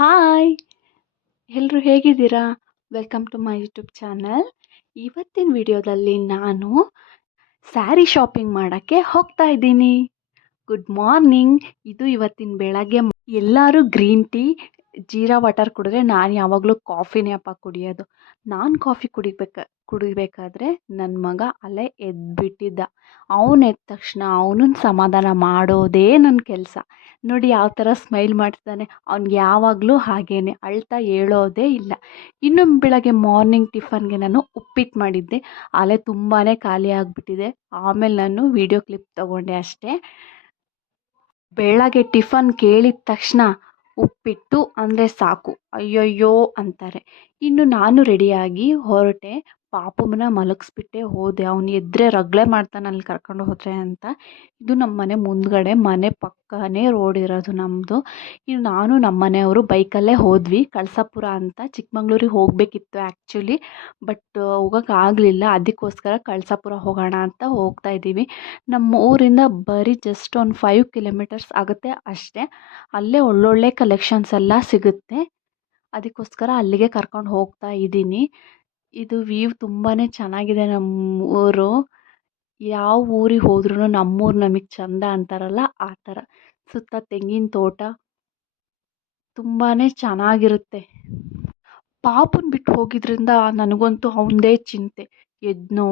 Hi! ಎಲ್ರು ಹೇಗಿದ್ದೀರಾ? Welcome to my YouTube channel. ಇವತ್ತಿನ ವಿಡಿಯೋದಲ್ಲಿ ನಾನು ಸ್ಯಾರಿ ಶಾಪಿಂಗ್ ಮಾಡೋಕ್ಕೆ ಹೋಗ್ತಾ ಇದ್ದೀನಿ. Good morning. ಇದು ಇವತ್ತಿನ ಬೆಳಗ್ಗೆ. ಎಲ್ಲರೂ ಗ್ರೀನ್ ಟೀ, ಜೀರಾ ವಾಟರ್ ಕುಡಿದ್ರೆ ನಾನು ಯಾವಾಗಲೂ ಕಾಫಿನೇ ಕುಡಿಯೋದು. ನಾನು ಕಾಫಿ ಕುಡಿಬೇಕಾದ್ರೆ ನನ್ನ ಮಗ ಅಲ್ಲೇ ಎದ್ಬಿಟ್ಟಿದ್ದ. ಅವನು ಎದ್ದ ತಕ್ಷಣ ಅವನನ್ನು ಸಮಾಧಾನ ಮಾಡೋದೇ ನನ್ನ ಕೆಲಸ. ನೋಡಿ ಯಾವ ಥರ ಸ್ಮೈಲ್ ಮಾಡ್ತಾನೆ. ಅವ್ನಿಗೆ ಯಾವಾಗಲೂ ಹಾಗೇನೆ, ಅಳ್ತಾ ಹೇಳೋದೇ ಇಲ್ಲ. ಇನ್ನು ಬೆಳಗ್ಗೆ ಮಾರ್ನಿಂಗ್ ಟಿಫನ್ಗೆ ನಾನು ಉಪ್ಪಿಟ್ಟು ಮಾಡಿದ್ದೆ. ಅಲ್ಲೇ ತುಂಬಾ ಖಾಲಿ ಆಗಿಬಿಟ್ಟಿದೆ. ಆಮೇಲೆ ನಾನು ವಿಡಿಯೋ ಕ್ಲಿಪ್ ತೊಗೊಂಡೆ ಅಷ್ಟೇ. ಬೆಳಗ್ಗೆ ಟಿಫನ್ ಕೇಳಿದ ತಕ್ಷಣ ಉಪ್ಪಿಟ್ಟು ಅಂದರೆ ಸಾಕು ಅಯ್ಯಯ್ಯೋ ಅಂತಾರೆ. ಇನ್ನು ನಾನು ರೆಡಿಯಾಗಿ ಹೊರಟೆ. ಪಾಪುಮನ ಮಲಗಿಸ್ಬಿಟ್ಟೆ ಹೋದೆ. ಅವನು ಎದ್ದರೆ ರಗಳೆ ಮಾಡ್ತಾನೆ ಅಲ್ಲಿ ಕರ್ಕೊಂಡು ಹೋದರೆ ಅಂತ. ಇದು ನಮ್ಮ ಮನೆ ಮುಂದ್ಗಡೆ, ಮನೆ ಪಕ್ಕನೇ ರೋಡ್ ಇರೋದು ನಮ್ಮದು. ಇನ್ನು ನಾನು ನಮ್ಮ ಮನೆಯವರು ಬೈಕಲ್ಲೇ ಹೋದ್ವಿ. ಕಳಸಾಪುರ ಅಂತ, ಚಿಕ್ಕಮಂಗ್ಳೂರಿಗೆ ಹೋಗಬೇಕಿತ್ತು ಆ್ಯಕ್ಚುಲಿ. ಬಟ್ ಹೋಗೋಕ್ಕಾಗಲಿಲ್ಲ. ಅದಕ್ಕೋಸ್ಕರ ಕಳಸಾಪುರ ಹೋಗೋಣ ಅಂತ ಹೋಗ್ತಾ ಇದ್ದೀವಿ. ನಮ್ಮ ಊರಿಂದ ಬರೀ ಜಸ್ಟ್ ಒಂದು 5 ಕಿಲೋಮೀಟರ್ಸ್ ಆಗುತ್ತೆ ಅಷ್ಟೇ. ಅಲ್ಲೇ ಒಳ್ಳೊಳ್ಳೆ ಕಲೆಕ್ಷನ್ಸ್ ಎಲ್ಲ ಸಿಗುತ್ತೆ. ಅದಕ್ಕೋಸ್ಕರ ಅಲ್ಲಿಗೆ ಕರ್ಕೊಂಡು ಹೋಗ್ತಾ ಇದ್ದೀನಿ. ಇದು ವ್ಯೂ ತುಂಬಾ ಚೆನ್ನಾಗಿದೆ ನಮ್ಮ ಊರು. ಯಾವ ಊರಿಗೆ ಹೋದ್ರೂ ನಮ್ಮೂರು ನಮಗೆ ಚಂದ ಅಂತಾರಲ್ಲ, ಆ ಥರ. ಸುತ್ತ ತೆಂಗಿನ ತೋಟ ತುಂಬಾ ಚೆನ್ನಾಗಿರುತ್ತೆ. ಪಾಪುನ ಬಿಟ್ಟು ಹೋಗಿದ್ರಿಂದ ನನಗಂತೂ ಅವನದೇ ಚಿಂತೆ. ಎದ್ನೋ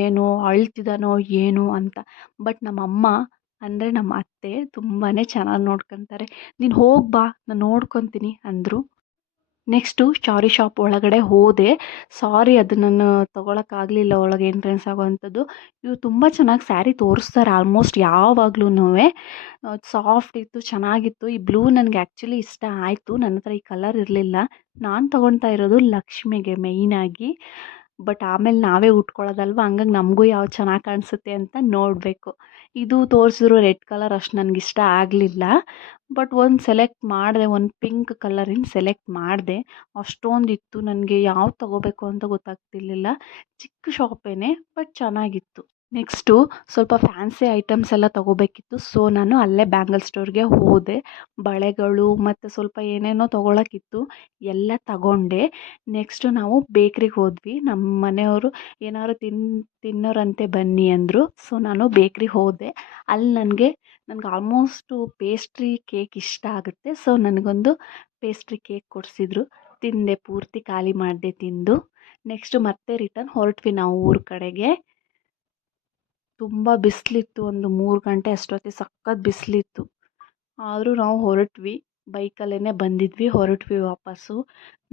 ಏನೋ, ಅಳ್ತಿದ್ದಾನೋ ಏನೋ ಅಂತ. ಬಟ್ ನಮ್ಮಮ್ಮ ಅಂದರೆ ನಮ್ಮ ಅತ್ತೆ ತುಂಬಾ ಚೆನ್ನಾಗಿ ನೋಡ್ಕೊತಾರೆ. ನೀನು ಹೋಗಿ ಬಾ, ನಾನು ನೋಡ್ಕೊತೀನಿ ಅಂದರು. ನೆಕ್ಸ್ಟು ಸಾರಿ ಶಾಪ್ ಒಳಗಡೆ ಹೋದೆ. ಸಾರಿ, ಅದು ನಾನು ತೊಗೊಳಕ್ಕಾಗಲಿಲ್ಲ ಒಳಗೆ ಎಂಟ್ರೆನ್ಸ್ ಆಗೋವಂಥದ್ದು. ಇವು ತುಂಬ ಚೆನ್ನಾಗಿ ಸ್ಯಾರಿ ತೋರಿಸ್ತಾರೆ ಆಲ್ಮೋಸ್ಟ್ ಯಾವಾಗ್ಲೂ. ಸಾಫ್ಟ್ ಇತ್ತು, ಚೆನ್ನಾಗಿತ್ತು. ಈ ಬ್ಲೂ ನನಗೆ ಆ್ಯಕ್ಚುಲಿ ಇಷ್ಟ ಆಯಿತು. ನನ್ನ ಹತ್ರ ಈ ಕಲರ್ ಇರಲಿಲ್ಲ. ನಾನು ತೊಗೊಳ್ತಾ ಇರೋದು ಲಕ್ಷ್ಮಿಗೆ ಮೇಯ್ನಾಗಿ. ಬಟ್ ಆಮೇಲೆ ನಾವೇ ಉಟ್ಕೊಳ್ಳೋದಲ್ವ, ಹಂಗಾಗಿ ನಮಗೂ ಯಾವ್ದು ಚೆನ್ನಾಗಿ ಕಾಣಿಸುತ್ತೆ ಅಂತ ನೋಡಬೇಕು. ಇದು ತೋರಿಸಿದ್ರು ರೆಡ್ ಕಲರ್ ಅಷ್ಟು ನನಗಿಷ್ಟ ಆಗಲಿಲ್ಲ. ಬಟ್ ಒಂದು ಸೆಲೆಕ್ಟ್ ಮಾಡಿದೆ, ಒಂದು ಪಿಂಕ್ ಕಲರಿನ ಸೆಲೆಕ್ಟ್ ಮಾಡಿದೆ. ಅಷ್ಟೊಂದಿತ್ತು, ನನಗೆ ಯಾವ್ದು ತೊಗೋಬೇಕು ಅಂತ ಗೊತ್ತಾಗ್ತಿರ್ಲಿಲ್ಲ. ಚಿಕ್ಕ ಶಾಪೇನೆ, ಬಟ್ ಚೆನ್ನಾಗಿತ್ತು. ನೆಕ್ಸ್ಟು ಸ್ವಲ್ಪ ಫ್ಯಾನ್ಸಿ ಐಟಮ್ಸ್ ಎಲ್ಲ ತೊಗೋಬೇಕಿತ್ತು. ಸೊ ನಾನು ಅಲ್ಲೇ ಬ್ಯಾಂಗಲ್ ಸ್ಟೋರ್ಗೆ ಹೋದೆ. ಬಳೆಗಳು ಮತ್ತು ಸ್ವಲ್ಪ ಏನೇನೋ ತೊಗೊಳಕ್ಕಿತ್ತು, ಎಲ್ಲ ತಗೊಂಡೆ. ನೆಕ್ಸ್ಟು ನಾವು ಬೇಕ್ರಿಗೆ ಹೋದ್ವಿ. ನಮ್ಮ ಮನೆಯವರು ಏನಾದ್ರು ತಿನ್ನೋರಂತೆ ಬನ್ನಿ ಅಂದರು. ಸೊ ನಾನು ಬೇಕ್ರಿಗೆ ಹೋದೆ. ಅಲ್ಲಿ ನನಗೆ ಆಲ್ಮೋಸ್ಟು ಪೇಸ್ಟ್ರಿ ಕೇಕ್ ಇಷ್ಟ ಆಗುತ್ತೆ. ಸೊ ನನಗೊಂದು ಪೇಸ್ಟ್ರಿ ಕೇಕ್ ಕೊಡಿಸಿದ್ರು. ತಿಂದೆ, ಪೂರ್ತಿ ಖಾಲಿ ಮಾಡಿದೆ ತಿಂದು. ನೆಕ್ಸ್ಟು ಮತ್ತೆ ರಿಟರ್ನ್ ಹೊರಟ್ವಿ ನಾವು ಊರ ಕಡೆಗೆ. ತುಂಬ ಬಿಸಿಲಿತ್ತು. ಒಂದು 3 ಗಂಟೆ ಅಷ್ಟೊತ್ತಿಗೆ ಸಖತ್ ಬಿಸಿಲಿತ್ತು. ಆದರೂ ನಾವು ಹೊರಟ್ವಿ. ಬೈಕಲ್ಲೇ ಬಂದಿದ್ವಿ, ಹೊರಟ್ವಿ ವಾಪಸ್ಸು.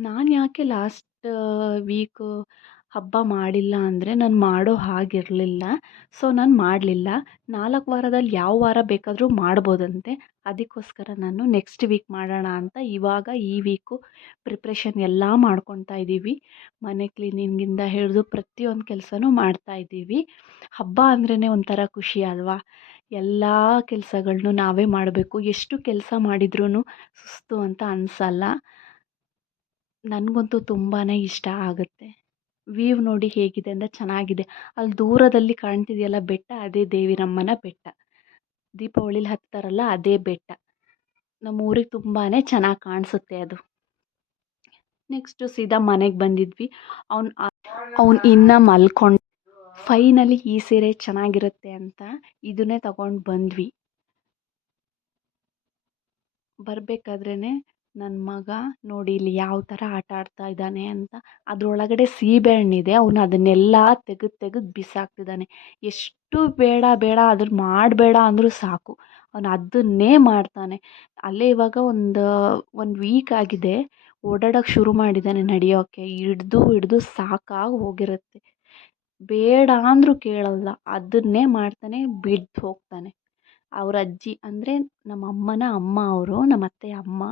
ನಾನು ಯಾಕೆ ಲಾಸ್ಟ್ ವೀಕು ಹಬ್ಬ ಮಾಡಿಲ್ಲ ಅಂದರೆ, ನಾನು ಮಾಡೋ ಹಾಗಿರಲಿಲ್ಲ. ಸೊ ನಾನು ಮಾಡಲಿಲ್ಲ. 4 ವಾರದಲ್ಲಿ ಯಾವ ವಾರ ಬೇಕಾದರೂ ಮಾಡ್ಬೋದಂತೆ. ಅದಕ್ಕೋಸ್ಕರ ನಾನು ನೆಕ್ಸ್ಟ್ ವೀಕ್ ಮಾಡೋಣ ಅಂತ ಇವಾಗ ಈ ವೀಕು ಪ್ರಿಪ್ರೇಷನ್ ಎಲ್ಲ ಮಾಡ್ಕೊತಾ ಇದ್ದೀವಿ. ಮನೆ ಕ್ಲೀನಿಂಗಿಂದ ಹಿಡಿದು ಪ್ರತಿಯೊಂದು ಕೆಲಸನೂ ಮಾಡ್ತಾಯಿದ್ದೀವಿ. ಹಬ್ಬ ಅಂದ್ರೇ ಒಂಥರ ಖುಷಿ ಅಲ್ವಾ? ಎಲ್ಲ ಕೆಲಸಗಳ್ನು ನಾವೇ ಮಾಡಬೇಕು. ಎಷ್ಟು ಕೆಲಸ ಮಾಡಿದ್ರೂ ಸುಸ್ತು ಅಂತ ಅನಿಸಲ್ಲ. ನನಗಂತೂ ತುಂಬಾ ಇಷ್ಟ ಆಗುತ್ತೆ. ವ್ಯೂ ನೋಡಿ ಹೇಗಿದೆ ಅಂತ, ಚೆನ್ನಾಗಿದೆ. ಅಲ್ಲಿ ದೂರದಲ್ಲಿ ಕಾಣ್ತಿದೆಯಲ್ಲ ಬೆಟ್ಟ, ಅದೇ ದೇವಿರಮ್ಮನ ಬೆಟ್ಟ. ದೀಪಾವಳಿಲಿ ಹತ್ತಾರಲ್ಲ, ಅದೇ ಬೆಟ್ಟ. ನಮ್ಮ ಊರಿಗೆ ತುಂಬಾ ಚೆನ್ನಾಗಿ ಕಾಣಿಸುತ್ತೆ ಅದು. ನೆಕ್ಸ್ಟು ಸೀದಾ ಮನೆಗೆ ಬಂದಿದ್ವಿ. ಅವ್ನು ಇನ್ನೂ ಮಲ್ಕೊಂಡು, ಫೈನಲಿ ಈ ಸೀರೆ ಚೆನ್ನಾಗಿರುತ್ತೆ ಅಂತ ಇದನ್ನೇ ತಗೊಂಡು ಬಂದ್ವಿ. ಬರಬೇಕಾದ್ರೇ ನನ್ನ ಮಗ ನೋಡಿ ಇಲ್ಲಿ ಯಾವ ಥರ ಆಟ ಆಡ್ತಾ ಇದ್ದಾನೆ ಅಂತ. ಅದರೊಳಗಡೆ ಸೀಬೆಹಣ್ಣಿದೆ. ಅವನು ಅದನ್ನೆಲ್ಲ ತೆಗೆದು ಬಿಸಾಕ್ತಿದ್ದಾನೆ. ಎಷ್ಟು ಬೇಡ ಬೇಡ ಅದನ್ನು ಮಾಡಬೇಡ ಅಂದರೂ ಸಾಕು, ಅವನು ಅದನ್ನೇ ಮಾಡ್ತಾನೆ. ಅಲ್ಲೇ ಇವಾಗ ಒಂದು ವೀಕ್ ಆಗಿದೆ, ಓಡಾಡೋಕ್ಕೆ ಶುರು ಮಾಡಿದ್ದಾನೆ, ನಡೆಯೋಕ್ಕೆ. ಹಿಡ್ದು ಸಾಕಾಗಿ ಹೋಗಿರುತ್ತೆ. ಬೇಡ ಅಂದರೂ ಕೇಳಲ್ಲ, ಅದನ್ನೇ ಮಾಡ್ತಾನೆ, ಬಿದ್ದು ಹೋಗ್ತಾನೆ. ಅವ್ರ ಅಜ್ಜಿ ಅಂದರೆ ನಮ್ಮ ಅಮ್ಮನ ಅಮ್ಮ ಅವರು, ನಮ್ಮ ಅತ್ತೆಯ ಅಮ್ಮ.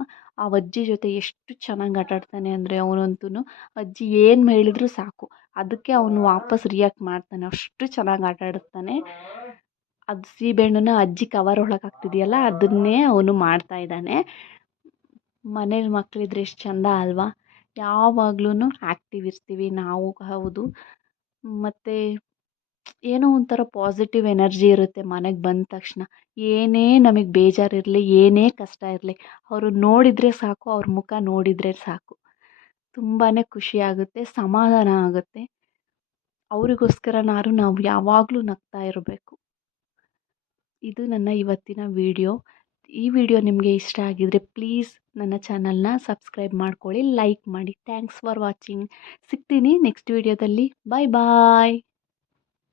ಆ ಅಜ್ಜಿ ಜೊತೆ ಎಷ್ಟು ಚೆನ್ನಾಗಿ ಆಟಾಡ್ತಾನೆ ಅಂದರೆ ಅವನಂತೂ. ಅಜ್ಜಿ ಏನು ಹೇಳಿದ್ರು ಸಾಕು, ಅದಕ್ಕೆ ಅವನು ವಾಪಸ್ ರಿಯಾಕ್ಟ್ ಮಾಡ್ತಾನೆ. ಅಷ್ಟು ಚೆನ್ನಾಗಿ ಆಟ ಆಡಿಸ್ತಾನೆ. ಅದು ಸೀಬೆಹಣ್ಣನ್ನ ಅಜ್ಜಿ ಕವರ್ ಒಳಗೆ ಹಾಕ್ತಿದೆಯಲ್ಲ, ಅದನ್ನೇ ಅವನು ಮಾಡ್ತಾ ಇದ್ದಾನೆ. ಮನೇಲಿ ಮಕ್ಕಳಿದ್ರೆ ಎಷ್ಟು ಚೆಂದ ಅಲ್ವಾ? ಯಾವಾಗ್ಲೂ ಆ್ಯಕ್ಟಿವ್ ಇರ್ತೀವಿ ನಾವು. ಹೌದು. ಮತ್ತು ಏನೋ ಒಂಥರ ಪಾಸಿಟಿವ್ ಎನರ್ಜಿ ಇರುತ್ತೆ ಮನೆಗೆ ಬಂದ ತಕ್ಷಣ. ಏನೇ ನಮಗೆ ಬೇಜಾರಿರಲಿ, ಏನೇ ಕಷ್ಟ ಇರಲಿ, ಅವರು ನೋಡಿದರೆ ಸಾಕು, ಅವ್ರ ಮುಖ ನೋಡಿದರೆ ಸಾಕು. ತುಂಬಾ ಖುಷಿಯಾಗುತ್ತೆ, ಸಮಾಧಾನ ಆಗುತ್ತೆ. ಅವರಿಗೋಸ್ಕರನಾದ್ರೂ ನಾವು ಯಾವಾಗಲೂ ನಗ್ತಾ ಇರಬೇಕು. ಇದು ನನ್ನ ಇವತ್ತಿನ ವಿಡಿಯೋ. ಈ ವಿಡಿಯೋ ನಿಮಗೆ ಇಷ್ಟ ಆಗಿದರೆ ಪ್ಲೀಸ್ ನನ್ನ ಚಾನಲ್ನ ಸಬ್ಸ್ಕ್ರೈಬ್ ಮಾಡ್ಕೊಳ್ಳಿ, ಲೈಕ್ ಮಾಡಿ. Thanks for watching. ಸಿಗ್ತೀನಿ ನೆಕ್ಸ್ಟ್ ವಿಡಿಯೋದಲ್ಲಿ. ಬಾಯ್ ಬಾಯ್.